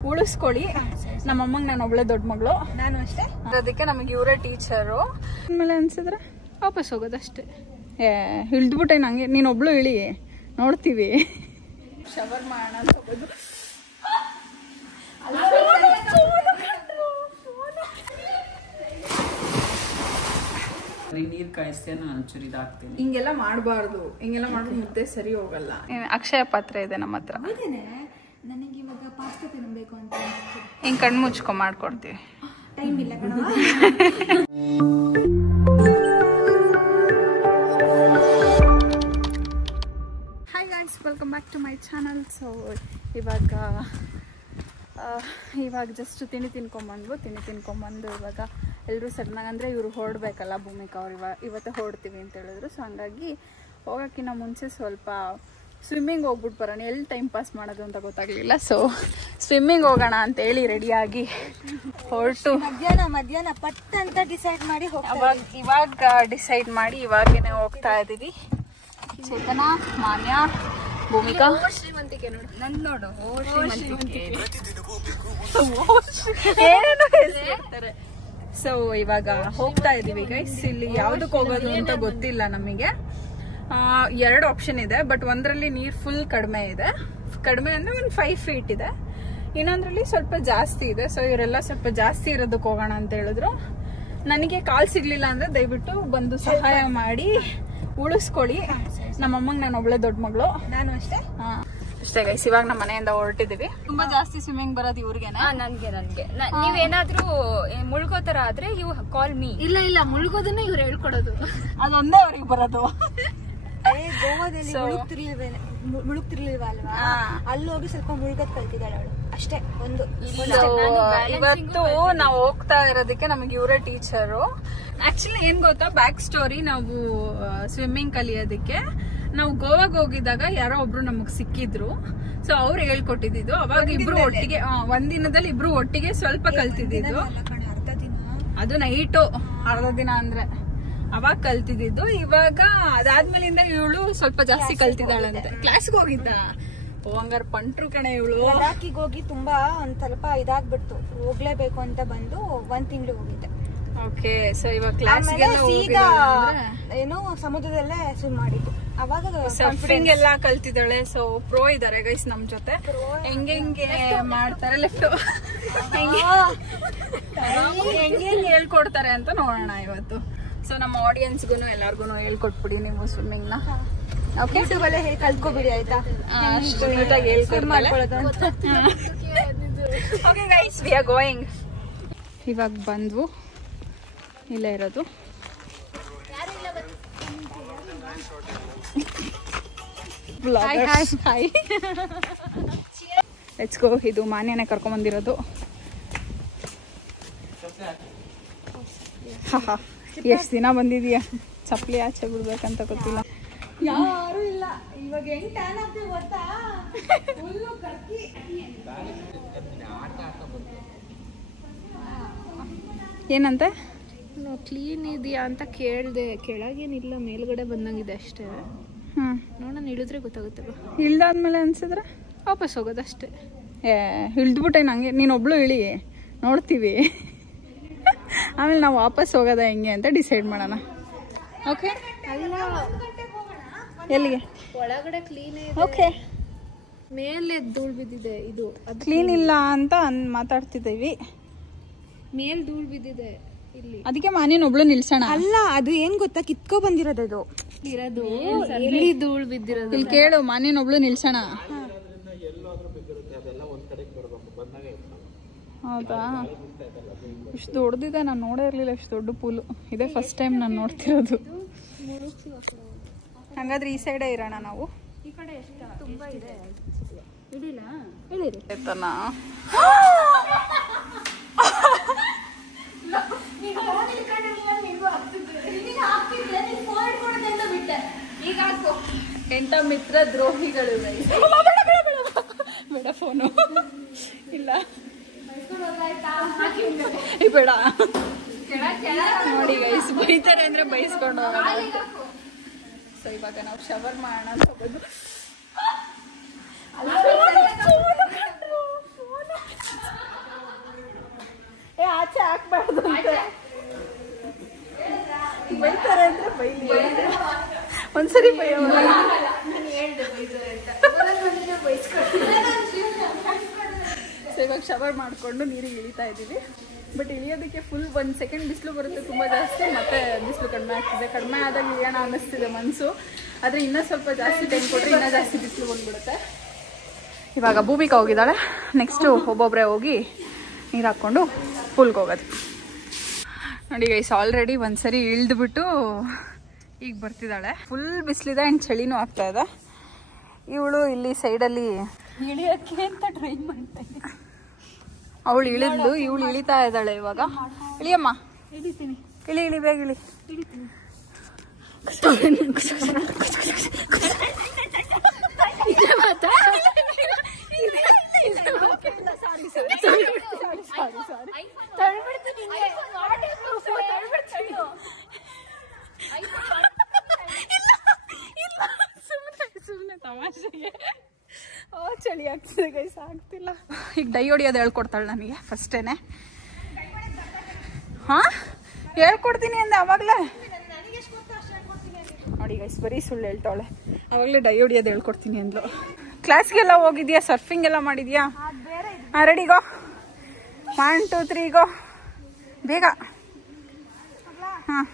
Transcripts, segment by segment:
ಉಳಿಸ್ಕೊಳ್ಳಿ. ನಮ್ಮಮ್ಮಂಗೆ ನಾನು ಒಬ್ಳೆ ದೊಡ್ಡ ಮಗಳು, ನಾನು ಅಷ್ಟೇ. ಅದಕ್ಕೆ ನಮಗೆ ಇವರೇ ಟೀಚರು. ಆಮೇಲೆ ಅನ್ಸಿದ್ರೆ ವಾಪಸ್ ಹೋಗೋದಷ್ಟೇ. ಇಳ್ದ್ಬಿಟ್ಟೆ ನಂಗೆ, ನೀನೊಬ್ಳು ಇಳಿ, ನೋಡ್ತೀವಿ. ಶವರ್ ಮಾಡೋಣ ಅಂತ ಹೋಗೋದು. ನೀರ್ ಕಾಯಿಸ್ತೇನೆ, ಒಂಚೂರು ಇದಾಗ್ತೀನಿ. ಹಿಂಗೆಲ್ಲ ಮಾಡಬಾರ್ದು, ಹಿಂಗೆಲ್ಲ ಮಾಡಿದ್ರೆ ಮುದ್ದೆ ಸರಿ ಹೋಗಲ್ಲ. ಅಕ್ಷಯ ಪಾತ್ರೆ ಇದೆ ನಮ್ಮ ಹತ್ರ. ನನಗೆ ಇವಾಗ ಪಾಸ್ತಾ ತಿನ್ನಬೇಕು ಅಂತ ಹಿಂಗೆ ಕಣ್ಣು ಮುಚ್ಕೊಂಡು ಮಾಡ್ಕೊಡ್ತೀವಿ. ಟೈಮ್ ಇಲ್ಲ ಕಣವ. Hi guys, welcome back to my channel. So ಇವಾಗ ಜಸ್ಟ್ ತಿಂಡಿ ತಿನ್ಕೊಂಬಂದು ಇವಾಗ ಎಲ್ಲರೂ ಸಡನ್ನಾಗಿ ಅಂದರೆ ಇವರು ಹೊರಡ್ಬೇಕಲ್ಲ, ಭೂಮಿಕಾ ಅವ್ರು ಇವತ್ತೇ ಹೊರಡ್ತೀವಿ ಅಂತ ಹೇಳಿದ್ರು. ಸೊ ಹಂಗಾಗಿ ಹೋಗೋಕ್ಕಿಂತ ಮುಂಚೆ ಸ್ವಲ್ಪ ಸ್ವಿಮ್ಮಿಂಗ್ ಹೋಗ್ಬಿಟ್ಟು ಬರೋಣ. ಎಲ್ಲಿ ಟೈಮ್ ಪಾಸ್ ಮಾಡೋದು ಅಂತ ಗೊತ್ತಾಗಲಿಲ್ಲ. ಸೊ ಸ್ವಿಮ್ಮಿಂಗ್ ಹೋಗೋಣ ಅಂತೇಳಿ ರೆಡಿಯಾಗಿ ಹೊರಟು ಮಧ್ಯಾಹ್ನ ಪಟ್ ಅಂತ ಡಿಸೈಡ್ ಮಾಡಿ ಇವಾಗ ಡಿಸೈಡ್ ಮಾಡಿ ಇವಾಗೇನೆ ಹೋಗ್ತಾ ಇದ್ದೀವಿ. ಚೇತನ, ಮಾನ್ಯ, ಭೂಮಿಕಾ, ಶ್ರೀಮಂತಿಕೆ ನೋಡು, ನನ್ ನೋಡು. ಸೊ ಇವಾಗ ಹೋಗ್ತಾ ಇದೀವಿ ಗೈಸ್. ಇಲ್ಲಿ ಯಾವ್ದಕ್ ಹೋಗೋದು ಅಂತ ಗೊತ್ತಿಲ್ಲ ನಮಗೆ. 2 ಆಪ್ಷನ್ ಇದೆ, ಬಟ್ ಒಂದ್ರಲ್ಲಿ ನೀರ್ ಫುಲ್ ಕಡಿಮೆ ಇದೆ. ಕಡಿಮೆ ಅಂದ್ರೆ ಒಂದು 5 feet ಇದೆ. ಇನ್ನೊಂದ್ರಲ್ಲಿ ಸ್ವಲ್ಪ ಜಾಸ್ತಿ ಇದೆ. ಸೊ ಇವರೆಲ್ಲ ಸ್ವಲ್ಪ ಜಾಸ್ತಿ ಇರೋದಕ್ಕೆ ಹೋಗೋಣ ಅಂತ ಹೇಳಿದ್ರು. ನನಗೆ ಕಾಲ್ ಸಿಗ್ಲಿಲ್ಲ ಅಂದ್ರೆ ದಯವಿಟ್ಟು ಬಂದು ಸಹಾಯ ಮಾಡಿ ಉಳಿಸ್ಕೊಳ್ಳಿ. ನಮ್ಮಮ್ಮಂಗೆ ನಾನು ಒಬ್ಳೆ ದೊಡ್ಡ ಮಗಳು, ನಾನು ಅಷ್ಟೇ. ಅಷ್ಟೇ ಗೈಸ್, ಇವಾಗ ನಮ್ಮ ಮನೆಯಿಂದ ಹೊರಟಿದೀವಿ. ತುಂಬಾ ಜಾಸ್ತಿ ಸ್ವಿಮ್ಮಿಂಗ್ ಬರೋದು ಇವ್ರಿಗೆನೆ. ನನ್ಗೆ ನೀವೇನಾದ್ರೂ ಮುಳುಗೋತರ ಆದ್ರೆ ಯು ಕಾಲ್ ಮೀ. ಇಲ್ಲ ಮುಳುಗೋದನ್ನ ಇವ್ರು ಹೇಳ್ಕೊಡೋದು, ಅದೊಂದೇ ಅವ್ರಿಗೆ ಬರೋದು. ಗೋವಾದಲ್ಲಿ ಮುಳುಗ್ತಿರ್ಲಿಲ್ವಾ ಅಲ್ವಾ, ಅಲ್ಲಿ ಹೋಗಿ ಸ್ವಲ್ಪ ಮುಳುಗೋದ್ ಕಲ್ತಿದ್ದಾಳೆ ಅವಳು ಅಷ್ಟೇ. ಇವತ್ತು ನಾವು ಹೋಗ್ತಾ ಇರೋದಕ್ಕೆ ನಮಗೆ ಇವರೇ ಟೀಚರು. ಆಕ್ಚುಲಿ ಏನ್ ಗೊತ್ತಾ, ಬ್ಯಾಕ್ ಸ್ಟೋರಿ, ನಾವು ಸ್ವಿಮ್ಮಿಂಗ್ ಕಲಿಯೋದಕ್ಕೆ ನಾವು ಗೋವಾಗ್ ಹೋಗಿದ್ದಾಗ ಯಾರೋ ಒಬ್ರು ನಮಗ್ ಸಿಕ್ಕಿದ್ರು. ಸೊ ಅವ್ರು ಹೇಳ್ಕೊಟ್ಟಿದ್ದು. ಅವಾಗ ಇಬ್ರು ಒಟ್ಟಿಗೆ, ಒಂದಿನದಲ್ಲಿ ಇಬ್ರು ಒಟ್ಟಿಗೆ ಸ್ವಲ್ಪ ಕಲ್ತಿದ್ದು. ಅದು ನೈಟು ಅರ್ಧ ದಿನ ಅಂದ್ರೆ ಅವಾಗ ಕಲ್ತಿದ್ದು. ಇವಾಗ ಅದಾದ್ಮೇಲಿಂದ ಇವಳು ಸ್ವಲ್ಪ ಜಾಸ್ತಿ ಕಲ್ತಿದ್ದಾಳಂತೆ. ಕ್ಲಾಸ್ಗೆ ಹೋಗಿದ್ದ. ಹಂಗಾರ ಪಂಟ್ರು ಕಣೆ ಇವಳು. ಲಡಾಖಿಗೆ ಹೋಗಿ ತುಂಬಾ ಒಂದ್ ಸ್ವಲ್ಪ ಇದಾಗ್ಬಿಡ್ತು, ಹೋಗ್ಲೇಬೇಕು ಅಂತ ಬಂದು 1 ತಿಂಗಳು ಹೋಗಿದ್ದೆ. ಓಕೆ, ಸೊ ಇವಾಗ ಕ್ಲಾಸ್ ಏನು ಸಮುದ್ರದಲ್ಲೇ ಸ್ವಿಮ್ ಮಾಡಿದ್ದು. ಅವಾಗ ಸರ್ಫಿಂಗ್ ಎಲ್ಲಾ ಕಲ್ತಿದ್ದಾಳೆ. ಸೊ ಪ್ರೋ ಇದಾರೆ ಗೈಸ್ ನಮ್ ಜೊತೆ. ಹೆಂಗೆ ಮಾಡ್ತಾರೆ, ಲೆಫ್ಟ್ ಹೆಂಗೆ ಹೇಳ್ಕೊಡ್ತಾರೆ ಅಂತ ನೋಡೋಣ ಇವತ್ತು. ಸೊ ನಮ್ಮ ಆಡಿಯನ್ಸ್ಗೂ ಎಲ್ಲಾರ್ಗು ಹೇಳ್ಕೊಟ್ಬಿಡಿ ನೀವು ಸ್ವಿಮ್ಮಿಂಗ್ ನ. ಓಕೆ, ಯೂಟ್ಯೂಬಲ್ಲೇ ಹೇಳಿ ಕಲ್ತ್ಕೊಬಿಡಿ ಆಯ್ತಾ, ಅಷ್ಟು ನೀಟಾಗಿ ಹೇಳ್ಕೊಡ್ತಾಳೆ. Okay guys, we are going. ಇವಾಗ ಬಂದ್ವು, ಇಲ್ಲೇ ಇರೋದು. Let's go. ಇದು ಮಾನ್ಯನೇ ಕರ್ಕೊಂಡ್ ಬಂದಿರೋದು. ಎಷ್ಟ್ ದಿನ ಬಂದಿದೀಯ, ಚಪ್ಪಲಿ ಆಚೆ ಬಿಡ್ಬೇಕಂತ ಗೊತ್ತಿಲ್ಲ. ಯಾರು ಇಲ್ಲ. ಇವಾಗ ಹೆಂಗ್ ಟ್ಯಾನ್ ಆಗ್ತೀವಿ ಗೊತ್ತಾ, ಏನಂತೆ ಕ್ಲೀನ್ ಇದೆಯಾ ಅಂತ ಕೇಳ್ದೆ. ಕೆಳಗೇನಿಲ್ಲ, ಮೇಲ್ಗಡೆ ಬಂದಂಗಿದೆ ಅಷ್ಟೇ. ನೋಡೋಣ, ಇಳಿದ್ರೆ ಗೊತ್ತಾಗುತ್ತಲ್ಲ. ಇಳ್ದಾದ್ಮೇಲೆ ಅನ್ಸಿದ್ರೆ ವಾಪಸ್ ಹೋಗೋದಷ್ಟೇ. ಇಳ್ದ್ಬಿಟ್ಟೆ ನಂಗೆ, ನೀನೊಬ್ಳು ಇಳಿ, ನೋಡ್ತೀವಿ. ಆಮೇಲೆ ನಾವು ವಾಪಸ್ ಹೋಗೋದ ಹೆಂಗೆ ಅಂತ ಡಿಸೈಡ್ ಮಾಡೋಣ. ಓಕೆ, ಎಲ್ಲಿಗೆ? ಒಳಗಡೆ ಕ್ಲೀನ್ ಇದೆ, ಓಕೆ. ಮೇಲೆ ಧೂಳ್ ಬಿದ್ದಿದೆ. ಇದು ಕ್ಲೀನ್ ಇಲ್ಲ ಅಂತ ಮಾತಾಡ್ತಿದ್ದೀವಿ. ಮೇಲ್ ಧೂಳ್ ಬಿದ್ದಿದೆ ಇಲ್ಲಿ, ಅದಕ್ಕೆ ಮಾನ್ಯನೊಬ್ಳು ನಿಲ್ಸೋಣ. ಅಲ್ಲ, ಅದು ಏನ್ ಗೊತ್ತಾ, ಕಿತ್ಕೊ ಬಂದಿರೋದು ಅದು ಇರೋದು. ಇಲ್ಲಿ ಧೂಳ್ ಬಿದ್ದಿರೋದು. ಇಲ್ಲಿ ಕೇಳು, ಮಾನ್ಯನೊಬ್ಳು ನಿಲ್ಸೋಣ. ಹೌದಾ, ಇಷ್ಟು ದೊಡ್ಡದಿದೆ, ನಾನು ನೋಡೇ ಇರ್ಲಿಲ್ಲ ಇಷ್ಟು ದೊಡ್ಡ ಪೂಲು. ಇದೇ ಫಸ್ಟ್ ಟೈಮ್ ನಾನು ನೋಡ್ತಿರೋದು. ಹಂಗಾದ್ರೆ ಈ ಸೈಡೇ ಇರೋಣ ನಾವು. ಈ ಕಡೆ ಎಷ್ಟು ತುಂಬಾ ಇದೆ. ಇಡಿಲ್ಲ, ಹೇಳಿರಿ ಆಯ್ತನಾ? ಎಂಟ ಮಿತ್ರ ದ್ರೋಹಿಗಳು. ಬೇಡ ಫೋನು ಇಲ್ಲ, ಬೇಡ ನೋಡಿ ಗೈಸ್, ಬೈತಾರೆ ಅಂದ್ರೆ ಬೈಸ್ಕೊಂಡು ಹೋಗೋಣ. ಸೊ ಇವಾಗ ನಾವು ಶವರ್ ಮಾಡೋಣ ಅಂತ ಹೋಗೋದು. ಆಚೆ ಹಾಕ್ಬಾರ್ದು ಅಂತ ಬೈತಾರೆ ಅಂದ್ರೆ ಬೈಲಿ. ಒಂದ್ಸರಿ ಇವಾಗ ಶವರ್ ಮಾಡಿಕೊಂಡು ನೀರಿಗೆ ಇಳಿತಾ ಇದ್ದೀವಿ. ಬಟ್ ಇಳಿಯೋದಕ್ಕೆ ಫುಲ್ 1 ಸೆಕೆಂಡ್ ಬಿಸಿಲು ಬರುತ್ತೆ ತುಂಬ ಜಾಸ್ತಿ, ಮತ್ತೆ ಬಿಸಿಲು ಕಡಿಮೆ ಆಗ್ತಿದೆ. ಕಡಿಮೆ ಆದಾಗ ಇಳಿಯೋಣ ಅನ್ನಿಸ್ತಿದೆ ಮನಸ್ಸು. ಆದರೆ ಇನ್ನೂ ಸ್ವಲ್ಪ ಜಾಸ್ತಿ ಟೈಮ್ ಕೊಟ್ಟರೆ ಇನ್ನೂ ಜಾಸ್ತಿ ಬಿಸಿಲು ಬಂದ್ಬಿಡುತ್ತೆ. ಇವಾಗ ಭೂಮಿಕಾ ಹೋಗಿದ್ದಾಳೆ. ನೆಕ್ಸ್ಟು ಒಬ್ಬೊಬ್ಬರೇ ಹೋಗಿ ನೀರು ಹಾಕ್ಕೊಂಡು ಪೂಲ್ಗೆ ಹೋಗೋದು. ನೋಡಿ ಗೈಸ್, ಆಲ್ರೆಡಿ ಒಂದ್ಸರಿ ಇಳಿದ್ಬಿಟ್ಟು ಈಗ ಬರ್ತಿದ್ದಾಳೆ. ಫುಲ್ ಬಿಸಿಲಿದೆ ಆ್ಯಂಡ್ ಚಳಿನೂ ಆಗ್ತಾ ಇದೆ. ಇವಳು ಇಲ್ಲಿ ಸೈಡಲ್ಲಿ ಇಳಿಯೋಕ್ಕೆ ಅಂತ ಟ್ರೈ ಮಾಡ್ತಾ ಇದ್ದೀನಿ. ಅವಳು ಇಳಿದ್ಲು, ಇವಳು ಇಳಿತಾ ಇದ್ದಾಳೆ ಇವಾಗ. ಇಳಿಯಮ್ಮ, ಇಳಿತೀನಿ. ಇಳಿ ಇಳಿ, ಬೇಗ ಇಳಿ. ಸುಮ್ಮನೆ ತಮಾಷೆಗೆ. ಚಳಿ ಆಗ್ತಿದೆ ಗೈಸ್, ಆಗ್ತಿಲ್ಲ. ಈಗ ಡೈ ಹೊಡಿಯೋದು ಹೇಳ್ಕೊಡ್ತಾಳೆ ನನಗೆ ಫಸ್ಟೇನೆ. ಹಾ, ಹೇಳ್ಕೊಡ್ತೀನಿ ಅಂದೆ ಅವಾಗಲೇ. ನೋಡಿ ಗೈಸ್, ಬರೀ ಸುಳ್ಳು ಹೇಳ್ತಾವಳೆ. ಅವಾಗಲೇ ಡೈ ಹೊಡಿಯೋದು ಹೇಳ್ಕೊಡ್ತೀನಿ ಅಂದ್ಲು. ಕ್ಲಾಸ್ಗೆಲ್ಲ ಹೋಗಿದ್ಯಾ? ಸರ್ಫಿಂಗ್ ಎಲ್ಲ ಮಾಡಿದ್ಯಾ? ಹಾಂ, ರೆಡಿ ಗೋ. 1 2 3 ಗೋ. ಬೇಗ. ಹಾಂ,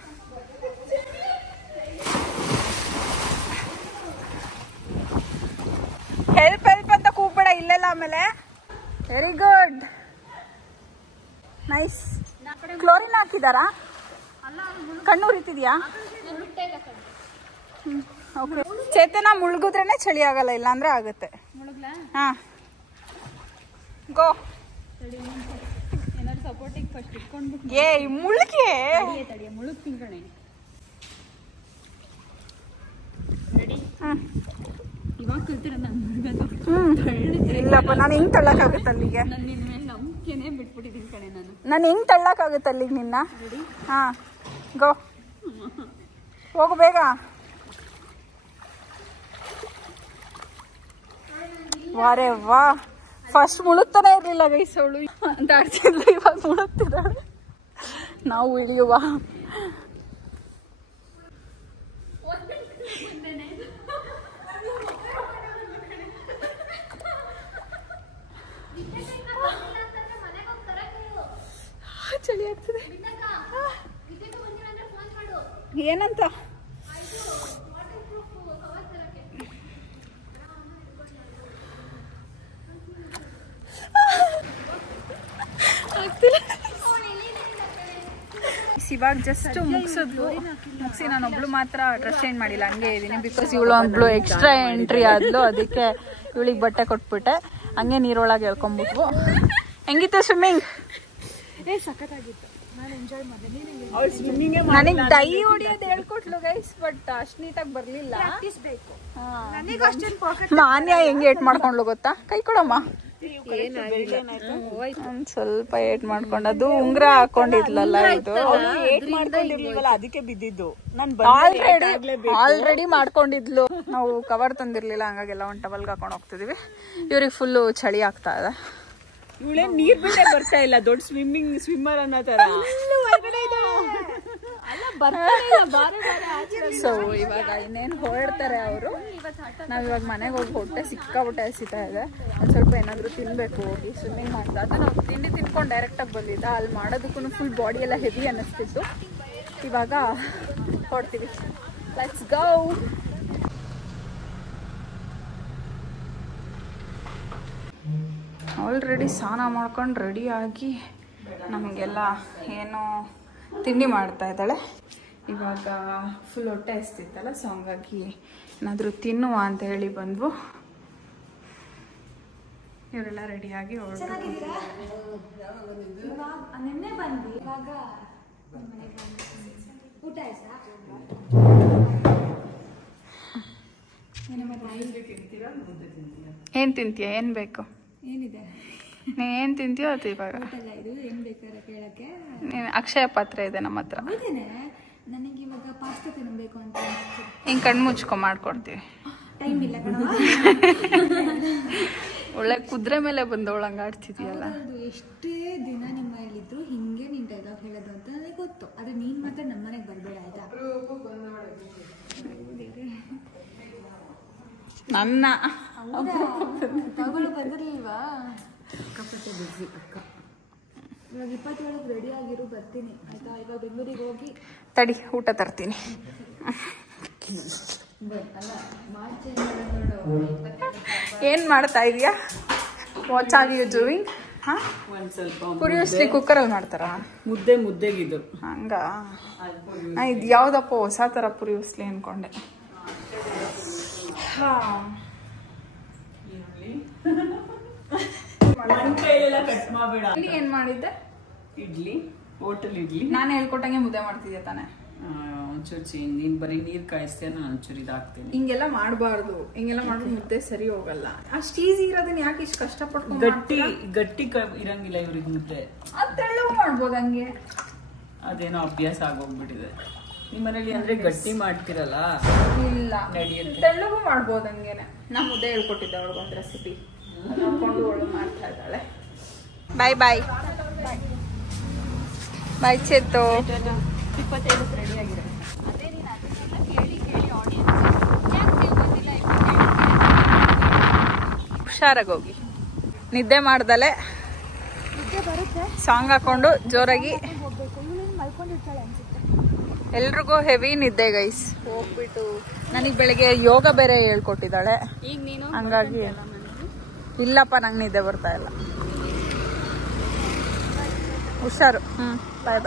ಹೆಲ್ಪ್ ಹೆಲ್ಪ್ ಅಂತ ಕೂಗ್ಬೇಡ ಇಲ್ಲೆಲ್ಲ. ಆಮೇಲೆ ವೆರಿ ಗುಡ್, ನೈಸ್. ಕ್ಲೋರಿನ್ ಹಾಕಿದಾರಾ? ಕಣ್ಣು ಉರಿತಿದ್ಯಾ? ಓಕೆ. ಚೇತನ ಮುಳುಗಿದ್ರೇನೆ ಚಳಿ ಆಗಲ್ಲ, ಇಲ್ಲ ಅಂದ್ರೆ ಆಗುತ್ತೆ. ಹಾ, ಗೋ. ಸಪೋರ್ಟಿಗೆ ಫಸ್ಟ್ ಇಟ್ಕೊಂಡ್ಬಿಟ್ಟು ಏ ಮುಳುಗಿ ಮುಳುಗ್ತೀನಿ ಕಣೆ. ರೆಡಿ? ಇವಾಗ ಕಲ್ತಿರ ನಾನು ಮುಳುಗೋದು. ಇಲ್ಲಪ್ಪ, ನಾನು ಹೆಂಗ್ ತಳ್ಳಕ್ಕಾಗುತ್ತೆ ಅಲ್ಲಿಗೆ? ನಾನು ನಿನ್ನ ಮೇಲೆ ನಂಬಿಕೆನೇ ಬಿಟ್ಬಿಟ್ಟಿದ್ದೀನಿ ಕಣೆ ನಾನು. ನಾನು ಹೆಂಗ್ ತಳ್ಳಕ್ಕಾಗುತ್ತೆ ಅಲ್ಲಿಗೆ ನಿನ್ನ? ಹಾ, ಗೋ, ಹೋಗು ಬೇಗ. ವಾರೇ ವಾ, ಫಸ್ಟ್ ಮುಳುಗ್ತಾನೆ ಇರ್ಲಿಲ್ಲ ಗೈಸ್ ಅವಳು ಅಂತ ಆಡ್ತಿದ್ಲು, ಇವಾಗ ಮುಳುಗ್ತಿದ್ದಾಳೆ. ನಾವು ಇಳಿಯುವ. ಚಳಿ ಆಗ್ತದೆ. ಏನಂತ? ಇವಾಗ ಜಸ್ಟ್ ಮುಗಿಸಿ ನಾನೊಬ್ಳು ಮಾತ್ರ ಡ್ರೆಸ್ ಚೇಂಜ್ ಮಾಡಿಲ್ಲ, ಹಂಗೆ ಇದ್ದೀನಿ. ಬಿಕಾಸ್ ಇವಳು ಒಬ್ಳು ಎಕ್ಸ್ಟ್ರಾ ಎಂಟ್ರಿ ಆದ್ಲು, ಅದಕ್ಕೆ ಇವಳಿಗೆ ಬಟ್ಟೆ ಕೊಟ್ಬಿಟ್ಟೆ. ಹಂಗೆ ನೀರೊಳಗೆ ಹೇಳ್ಕೊಂಡ್ಬಿಟ್ವು. ಹೆಂಗಿತ್ತು ಸ್ವಿಮ್ಮಿಂಗ್? ಸಖತ್ತಾಗಿತ್ತು, ನಾನು ಎಂಜಾಯ್ ಮಾಡಿದೆ. ನನಗೆ ಡೈ ಹೊಡಿಯೋದು ಹೇಳ್ಕೊಟ್ಲು ಗೈಸ್, ಬಟ್ ಅಷ್ಟು ನೀಟಾಗಿ ಬರ್ಲಿಲ್ಲ. ಮಾನ್ಯ ಹೆಂಗೆ ಏಟ್ ಮಾಡ್ಕೊಂಡ್ಲು ಗೊತ್ತಾ? ಕೈ ಕೊಡಮ್ಮ. ಒಂದ್ ಸ್ವಲ್ಪ ಏಟ್ ಮಾಡ್ಕೊಂಡ್, ಅದು ಉಂಗ್ರ ಹಾಕೊಂಡಿದ್ಲಲ್ಲ, ಇದು ಅದಕ್ಕೆ ಬಿದ್ದಿದ್ದು. ಆಲ್ರೆಡಿ ಮಾಡ್ಕೊಂಡಿದ್ಲು. ನಾವು ಕವರ್ ತಂದಿರ್ಲಿಲ್ಲ, ಹಂಗಾಗೆಲ್ಲ ಒಂದ್ ಟವಲ್ಗೆ ಹಾಕೊಂಡ್ ಹೋಗ್ತಿದೀವಿ. ಇವ್ರಿಗೆ ಫುಲ್ ಚಳಿ ಆಗ್ತಾ ಇದೆ. ಇವಳೇ ನೀರ್ ಬಿಟ್ಟೆ ಬರ್ತಾ ಇಲ್ಲ, ದೊಡ್ಡ ಸ್ವಿಮ್ಮರ್ ಅನ್ನೋ ತರ. ಸೊ ಇವಾಗ ಇನ್ನೇನು ಹೊರಡ್ತಾರೆ ಅವರು. ನಾವ್ ಇವಾಗ ಮನೆಗೆ ಹೋಗಿ ಹೊಟ್ಟೆ ಸಿಕ್ಕಾಬಿಟ್ಟೆ ಹಸಿತಾ ಇದೆ. ಒಂದ್ ಸ್ವಲ್ಪ ಏನಾದ್ರು ತಿನ್ಬೇಕು ಹೋಗಿ ಸ್ವಿಮ್ಮಿಂಗ್ ಮಾಡಿದಾಗ. ನಾವು ತಿಂಡಿ ತಿನ್ಕೊಂಡು ಡೈರೆಕ್ಟಾಗಿ ಬಂದಿದ್ದ, ಅಲ್ಲಿ ಮಾಡೋದಕ್ಕೂ ಫುಲ್ ಬಾಡಿ ಎಲ್ಲ ಹೆವಿ ಅನ್ನಿಸ್ತಿತ್ತು. ಇವಾಗ ಹೊರಡ್ತೀವಿ. Let's go. ಆಲ್ರೆಡಿ ಸ್ನಾನ ಮಾಡ್ಕೊಂಡು ರೆಡಿಯಾಗಿ ನಮಗೆಲ್ಲ ಏನೋ ತಿಂಡಿ ಮಾಡ್ತಾ ಇದ್ದಾಳೆ. ಇವಾಗ ಫುಲ್ ಹೊಟ್ಟೆ ಹಸ್ತಿತ್ತಲ್ಲ, ಸೊ ಹಂಗಾಗಿ ಏನಾದರೂ ತಿನ್ನುವ ಅಂತ ಹೇಳಿ ಬಂದ್ವು. ಇವರೆಲ್ಲ ರೆಡಿಯಾಗಿ ಏನು ತಿಂತೀಯ? ಏನು ಬೇಕು? ಏನಿದೆ? ನೀನು ಏನು ತಿಂತೀಯೋ ಅದು ಇವಾಗ. ಇದು ಏನು ಬೇಕಾದ್ರೆ ಕೇಳಕ್ಕೆ ನೀನು ಅಕ್ಷಯ ಪಾತ್ರೆ ಇದೆ ನಮ್ಮ ಹತ್ರ. ನನಗೆ ಇವಾಗ ಪಾಸ್ತಾ ತಿನ್ನಬೇಕು ಅಂತ ಹಿಂಗೆ ಕಣ್ಣು ಮುಚ್ಕೊ ಮಾಡ್ಕೊಡ್ತೀವಿ. ಟೈಮ್ ಇಲ್ಲ ಕಣ. ಒಳ್ಳೆ ಕುದುರೆ ಮೇಲೆ ಬಂದವಳಂಗ ಆಡ್ತಿದ್ಯಲ್ಲ. ಎಷ್ಟೇ ದಿನ ನಿಮ್ಮ ಮನೇಲಿದ್ರು ಹಿಂಗೆ ನೀನ್ ಡೈಲಾಗ್ ಹೇಳೋದು ಅಂತ ನನಗೆ ಗೊತ್ತು. ಆದ್ರೆ ನೀನ್ ಮಾತ್ರ ನಮ್ಮ ಮನೆಗೆ ಬರ್ಬೇಡ ಆಯ್ತಾ. ನನ್ನ ತಗೊಳ್ಳು ಬಂದಿರ್ಲಿಲ್ವಾ? ಅಕ್ಕಪಟ್ಟೆ ಬಿಸಿ ಅಕ್ಕ. ಇವಾಗ 27 ರೆಡಿ ಆಗಿರು, ಬರ್ತೀನಿ ಆಯ್ತಾ. ಇವಾಗ ಬೆಂಗಳೂರಿಗೆ ಹೋಗಿ ತಡಿ ಊಟ ತರ್ತೀನಿ. ಏನ್ ಮಾಡ್ತಾ ಇದೀಯಾ? What are you doing? ಒಂದ್ ಸ್ವಲ್ಪ ಪುರಿಯೋಸ್ಲಿ ಕುಕ್ಕರಲ್ಲಿ ಮಾಡ್ತಾರಾ? ಮುದ್ದೆಗಿದು ಹಂಗ ಇದು ಯಾವ್ದಪ್ಪ ಹೊಸ ತರ ಪುರಿಯೋಸ್ಲಿ ಅನ್ಕೊಂಡೆ. ಕಟ್ ಮಾಡಬೇಡ. ಏನ್ ಮಾಡಿದ್ದೆ? ಇಡ್ಲಿ, ಹೋಟೆಲ್ ಇಡ್ಲಿ. ನಾನು ಹೇಳ್ಕೊಟ್ಟಂಗೆ ಮುದ್ದೆ ಮಾಡ್ತಿದ್ದೆ ತಾನೆ. ಒಂಚೂರು ಚೇಂಜ್. ನೀನ್ ಬರೀ ನೀರ್ ಕಾಯಿಸ್ತೇ, ನಾನು ಒಂಚೂರು ಇದಾಗ್ತೀನಿ. ಹಿಂಗೆಲ್ಲ ಮಾಡಬಾರ್ದು. ಹಿಂಗೆಲ್ಲ ಮಾಡಿದ್ರೆ ಮುದ್ದೆ ಸರಿ ಹೋಗಲ್ಲ. ಅಷ್ಟು ಈಸಿ ಇರೋದನ್ನ ಯಾಕೆ ಇಷ್ಟು ಕಷ್ಟಪಡ್ಕೊಂಡು ಗಟ್ಟಿ ಇರಂಗಿಲ್ಲ ಇವ್ರಿಗೆ ಮುದ್ದೆ. ಅದು ತೆಳ್ಳಗೂ ಮಾಡ್ಬೋದು ಹಂಗೆ. ಅದೇನೋ ಅಭ್ಯಾಸ ಆಗೋಗ್ಬಿಟ್ಟಿದೆ. ನಿಮ್ಮ ಮನೇಲಿ ಅಂದ್ರೆ ಗಟ್ಟಿ ಮಾಡ್ತಿರಲ್ಲ. ಇಲ್ಲ, ತೆಳ್ಳಗೂ ಮಾಡ್ಬೋದು ಹಂಗೇನೆ. ನಾ ಮುದ್ದೆ ಹೇಳ್ಕೊಟ್ಟಿದ್ದೆ ಅವ್ಳಿಗೊಂದು ರೆಸಿಪಿ, ನೋಡ್ಕೊಂಡು ಅವಳು ಮಾಡ್ತಾ ಇದ್ದಾಳೆ. ಬಾಯ್ ಬಾಯ್ ಬಾಯ್ ಚೇತು. 25 ರೆಡಿ ಆಗಿರೋ. ಅದೇ ನೀನು ಅದನ್ನೆಲ್ಲ ಕೇಳಿ ಆಡಿಯನ್ಸ್ ಹುಷಾರಾಗೋಗಿ. ನಿದ್ದೆ ಮಾಡ್ದಲೆ ಸಾಂಗ್ ಹಾಕೊಂಡು ಜೋರಾಗಿ. ಮಲ್ಕೊಂಡಿರ್ತಾಳೆ ಅನ್ಸುತ್ತೆ. ಎಲ್ರಿಗೂ ಹೆವಿ ನಿದ್ದೆ ಗೈಸ್. ಹೋಗ್ಬಿಟ್ಟು ನನಗೆ ಬೆಳಿಗ್ಗೆ ಯೋಗ ಬೇರೆ ಹೇಳ್ಕೊಟ್ಟಿದ್ದಾಳೆ. ಈಗ ನೀನು ಹಂಗಾಗಿ ಇಲ್ಲಪ್ಪ, ನಂಗೆ ನಿದ್ದೆ ಬರ್ತಾ ಇಲ್ಲ. ಹುಷಾರು. ಬಾಯ್ ಬಾಯ್.